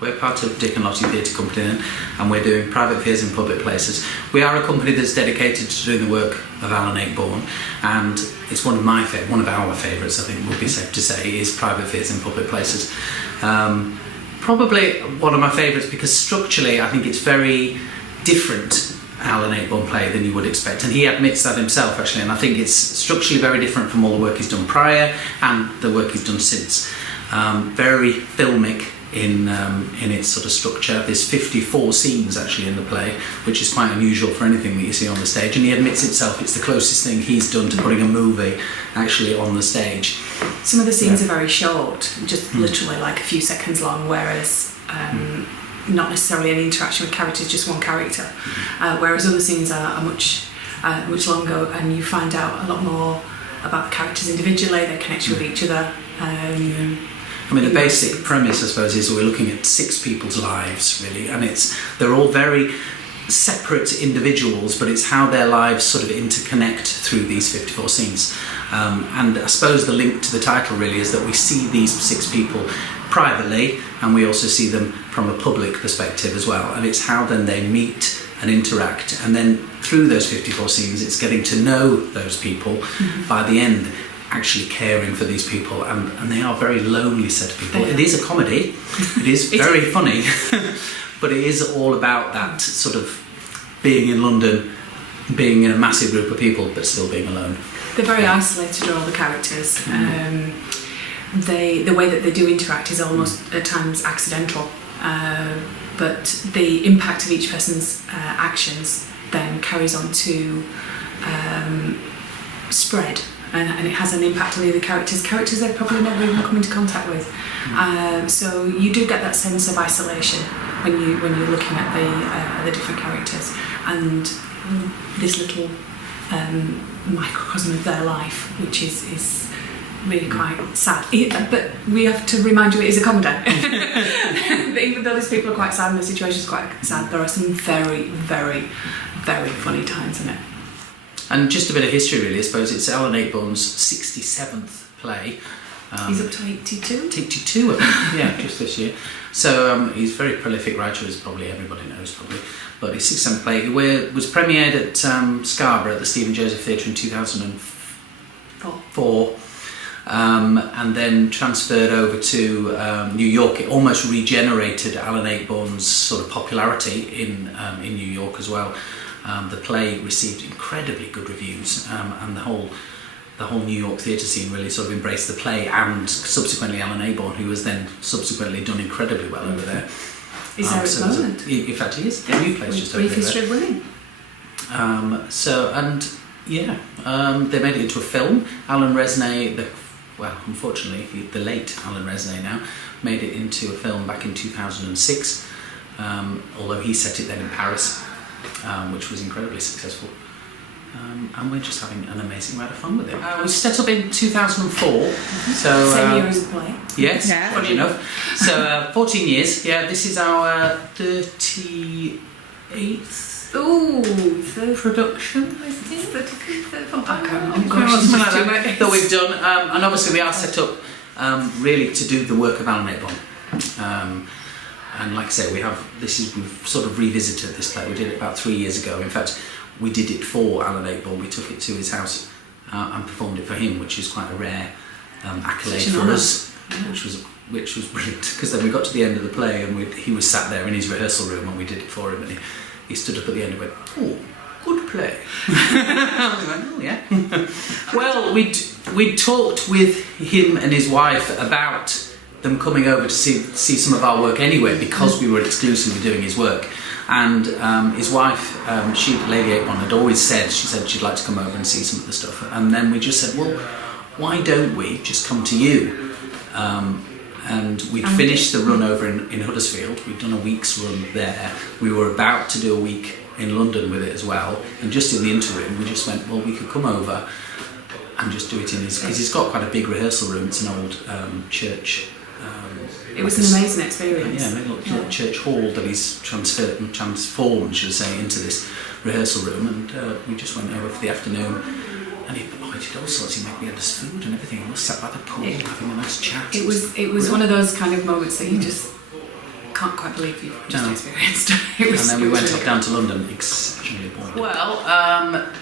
We're part of Dick and Lottie Theatre Company, and we're doing private theatres in public places. We are a company that's dedicated to doing the work of Alan Ayckbourn, and it's one of our favourites, I think would be safe to say, is private theatres in public places. Probably one of my favourites because structurally I think it's very different Alan Ayckbourn play than you would expect, and he admits that himself actually, and I think it's structurally very different from all the work he's done prior and the work he's done since. Very filmic in its sort of structure. There's 54 scenes actually in the play, which is quite unusual for anything that you see on the stage, and he admits himself it's the closest thing he's done to putting a movie actually on the stage. Some of the scenes are very short, just literally like a few seconds long, whereas not necessarily any interaction with characters, just one character, whereas other scenes are much longer, and you find out a lot more about the characters individually, their connection with each other. I mean, the basic premise, I suppose, is we're looking at 6 people's lives, really, and they're all very separate individuals, but it's how their lives sort of interconnect through these 54 scenes. And I suppose the link to the title really is that we see these 6 people privately, and we also see them from a public perspective as well, and it's how then they meet and interact, and then through those 54 scenes it's getting to know those people by the end, actually caring for these people, and they are a very lonely set of people. It is a comedy, it is very funny, but it is all about that sort of being in London, being in a massive group of people but still being alone. They're very isolated, all the characters. The way that they do interact is almost at times accidental, but the impact of each person's actions then carries on to spread, and it has an impact on the other characters they've probably never even come into contact with. So you do get that sense of isolation when you're looking at the different characters, and this little microcosm of their life, which is really quite sad. But we have to remind you it is a comedy. Even though these people are quite sad and the situation is quite sad, there are some very, very, very funny times in it. And just a bit of history really, I suppose. It's Alan Ayckbourn's 67th play. He's up to 82? 82, I think. Yeah, just this year. So he's a very prolific writer, as probably everybody knows, probably. But his 67th play was premiered at Scarborough at the Stephen Joseph Theatre in 2004. And then transferred over to New York. It almost regenerated Alan Ayckbourn's sort of popularity in New York as well. The play received incredibly good reviews, and the whole New York theatre scene really sort of embraced the play, and subsequently Alan Ayckbourn, who has then subsequently done incredibly well over there. Is there at the moment? In fact, he is. The new play's just over there. Brief history of winning. They made it into a film. Alan Resnay, unfortunately, the late Alan Resnay now, made it into a film back in 2006, although he set it then in Paris, which was incredibly successful. And we're just having an amazing amount of fun with it. We set up in 2004. So, same year as the play. Yes, funny enough. So 14 years. Yeah, this is our 38th production, I think. That we've done. And obviously we are set up really to do the work of Alan Ayckbourn. And like I say, we've sort of revisited this play. We did it about 3 years ago. In fact, we did it for Alan Ayckbourn. We took it to his house and performed it for him, which is quite a rare accolade for us, which was brilliant. Because then we got to the end of the play and he was sat there in his rehearsal room and we did it for him, and he stood up at the end and went, "Oh, good play." We went, "Oh yeah." Well, we talked with him and his wife about them coming over to see some of our work anyway, because we were exclusively doing his work. And his wife, Lady Ayckbourn, had always said she'd like to come over and see some of the stuff. And then we just said, well, why don't we just come to you? And we'd finished the run over in Huddersfield. We'd done a week's run there. We were about to do a week in London with it as well. And just in the interim, we just went, well, we could come over and just do it in his... Because he's got quite a big rehearsal room. It's an old church... It was an amazing experience. Yeah, a little church hall that he's transformed, should I say, into this rehearsal room, and we just went over for the afternoon, and he did all sorts. He made us food and everything. We sat by the pool having a nice chat. It was one of those kind of moments that you just can't quite believe you've just No. experienced. It was, And then we it was went really up down to London, exceptionally bored. Well,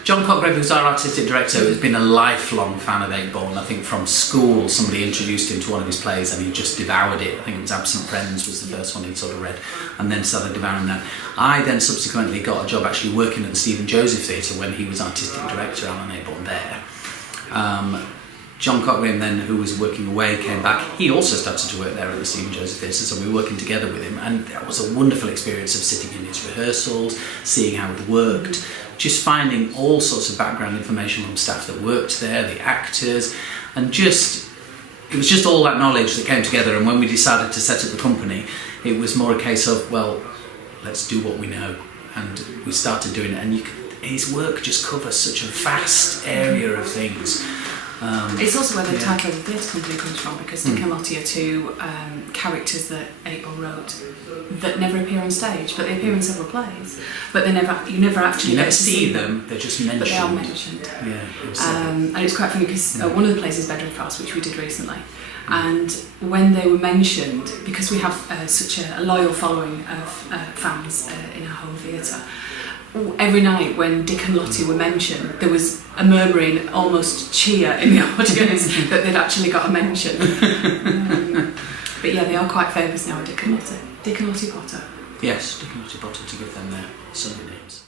John Cotgrave, who's our artistic director, has been a lifelong fan of Ayckbourn. I think from school somebody introduced him to one of his plays and he just devoured it. I think it was Absent Friends was the first one he'd sort of read, and then started devouring that. I then subsequently got a job actually working at the Stephen Joseph Theatre when he was artistic director, Alan Ayckbourn, there. John Cotgrave then, who was working away, came back. He also started to work there at the Stephen Joseph Theatre, so we were working together with him, and that was a wonderful experience of sitting in his rehearsals, seeing how it worked, just finding all sorts of background information from staff that worked there, the actors, and it was just all that knowledge that came together. And when we decided to set up the company, it was more a case of, well, let's do what we know, and we started doing it. And his work just covers such a vast area of things. It's also where the title of the theatre company comes from, because Dick and Lottie are two characters that Ayckbourn wrote that never appear on stage, but they appear in several plays. But you never actually You get never to see them, they're just mentioned. but they are mentioned. Yeah, And it's quite funny because one of the plays is Bedroom Farce, which we did recently. And when they were mentioned, because we have such a loyal following of fans in our home theatre, every night when Dick and Lottie were mentioned, there was a murmuring, almost cheer in the audience that they'd actually got a mention. But yeah, they are quite famous now, Dick and Lottie. Dick and Lottie Potter. Yes, Dick and Lottie Potter, to give them their Sunday names.